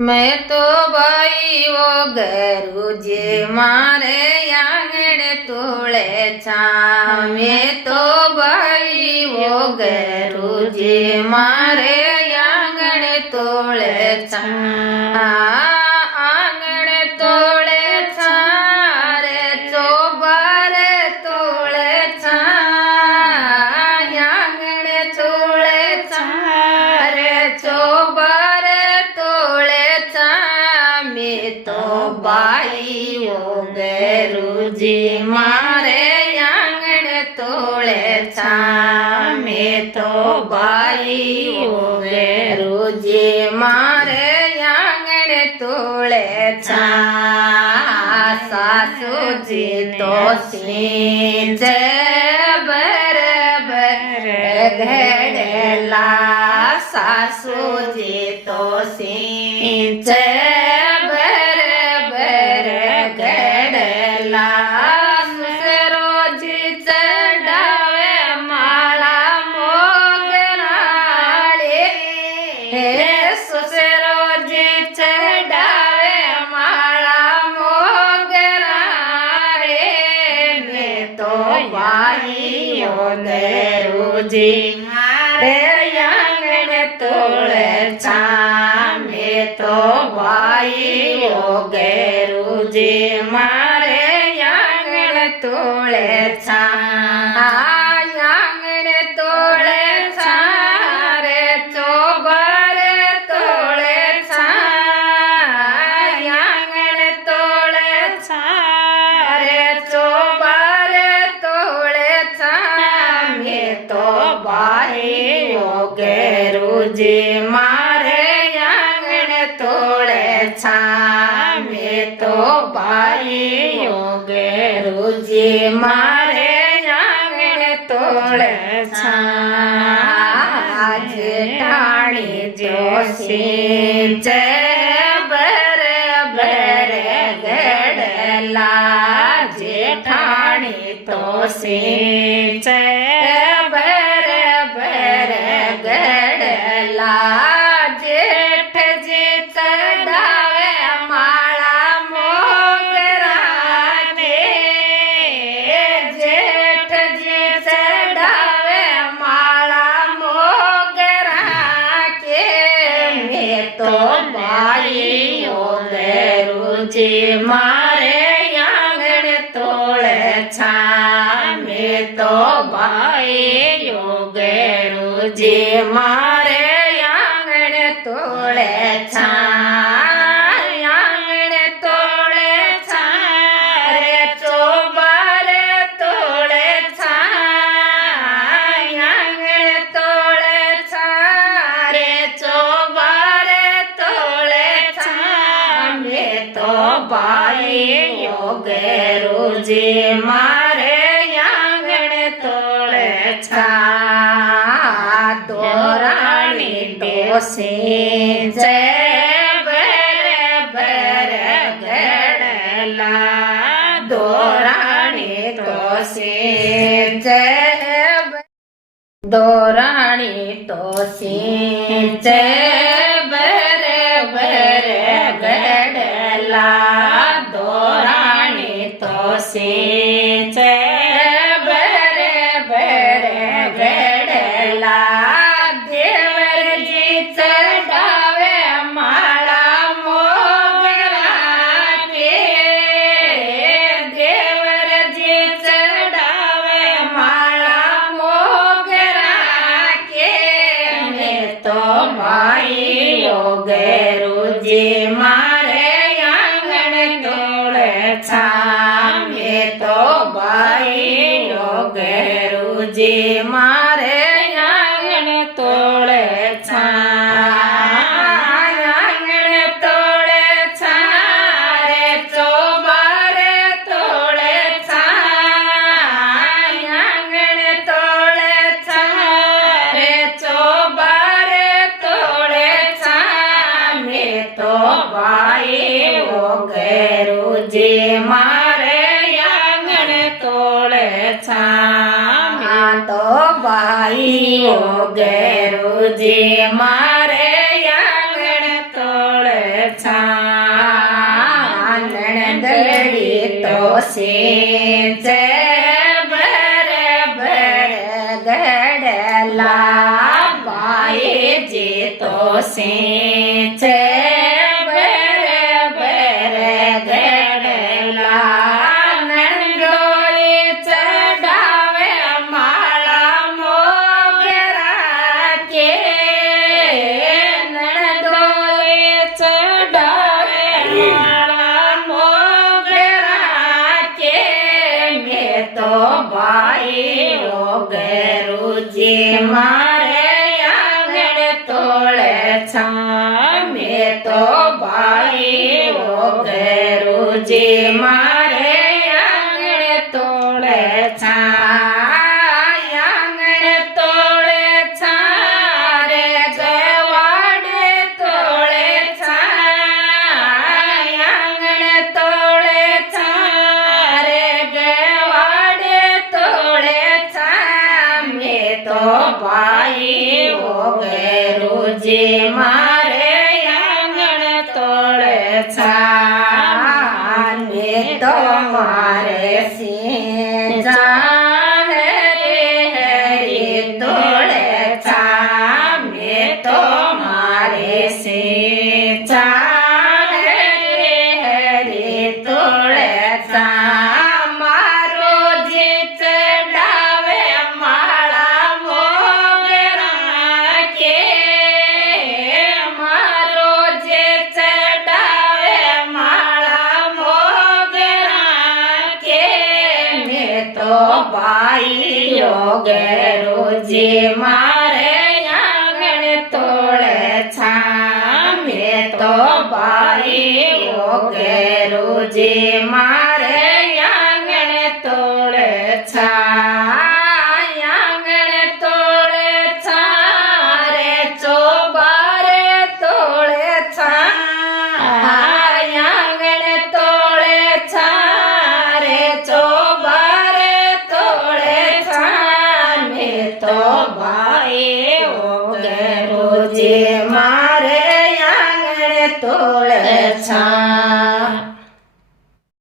मैं तो भाई वो गरू जे मारे आंगण तोड़े छा। मैं तो भाई वो गरू जे मारे आंगण तोड़े छा। आंगण तोड़े छा रे चोबार तोड़े छा। आंगण तोड़े छा रे चोबार तोड़े छा। मैं तो बाई वो गरूजी मारे आंगण तोड़े छा। मैं तो बाई वो गरूजी मारे आंगण तोड़े छा। सासूजी तो सींचे बरबर घड़ेला। सासूजी तो सींचे बरबर घड़ेला। रोजी चढ़ावे माला मोगराले। रोजी चढ़ावे माला मोगराले। मैं तो बाई हो गरूजी मारे आंगण तोड़े छा। मैं तो बाई हो गरूजी मारे आंगण तोड़े छा। आंगण तोड़े छा रे चोबार तोड़े छा। आंगण तोड़े छा रे चोबार तोड़े छा। मैं तो बाई हो गरूजी मारे आंगण तोड़े छा। मैं तो बाई हो गरूजी मारे आंगण तोड़े छा। जेठाणी जो सींचे बरबर घड़ेला। जेठाणी तो सींचे बरबर घड़ेला। जेठ जी चढ़ावे माला मोगराने। जेठ जी चढ़ावे माला मोगरा के। मैं तो बाई हो गरूजी मारे आंगण तोड़े छा। मैं तो बाई हो गरूजी मारे आंगण तोड़े छा। आंगण तोड़े छा रे चोबार तोड़े छा। आंगण तोड़े छा रे चोबार तोड़े छा। मैं तो बाई हो गरूजी मारे आंगण तोड़े छा। दोराणी तो सींचे बरबर घड़ेला। दोराणी तो सींचे दोराणी तो सींचे बरबर घड़ेला। दोराणी तो सींचे बरबर घड़ेला। देवर जी चढ़ावे माला मोगरा के। देवर जी चढ़ावे माला मोगरा के। मैं तो बाई हो गरूजी मारे आंगण तोड़े छा। मैं तो बाई हो गरूजी मारे आंगण तोड़े छा। आंगण तोड़े छा रे चोबार तोड़े छा। आंगण तोड़े छा रे चोबार तोड़े छा। मैं तो बाई हो गरूजी मारे आंगण तोड़े छा। मैं तो बाई हो गरूजी मारे आंगण तोड़े છા નણંદડી તો સિંચ બરાબર ગડલા બાઈજી તો સિંચ બરાબર ગડલા નણંદોઈ ચડાવે માળા મોગરા કે નણંદોઈ ચડાવે માળા મોગરા કે મેં તો ભાઈ ગરુજી મારે આંગણ તોળે છા મેં તો ભાઈ ગરુજી મારે આંગણ તોળે છા આંગણ તોળે છા રે જવાડે તોળે છા આંગણ તોળે છા રે ગવાડે તોળે છા મેં તો ભાઈ ગરુજી મારે આંગણ તોળે છા મેં તો મારે સિંચા હરી તોળે છા મેં તો મારે સિંચા હરી તોળે છા મારો જે ચડાવે માળા મોગરા કે મારો જે ચડાવે માળા મોગરા કે મેં તો ભાઈ ગરુજી મારે આંગણ તોળે છા મેં તો ભાઈ ગરુજી મારે આંગણ તોળે છા આંગણ તોળે છા રે ચોબારે તોળે છા આંગણ તોળે છા રે ચોબારે તોળે છા મેં તો ભાઈ ગરુજી મારે આંગણ તોળે છા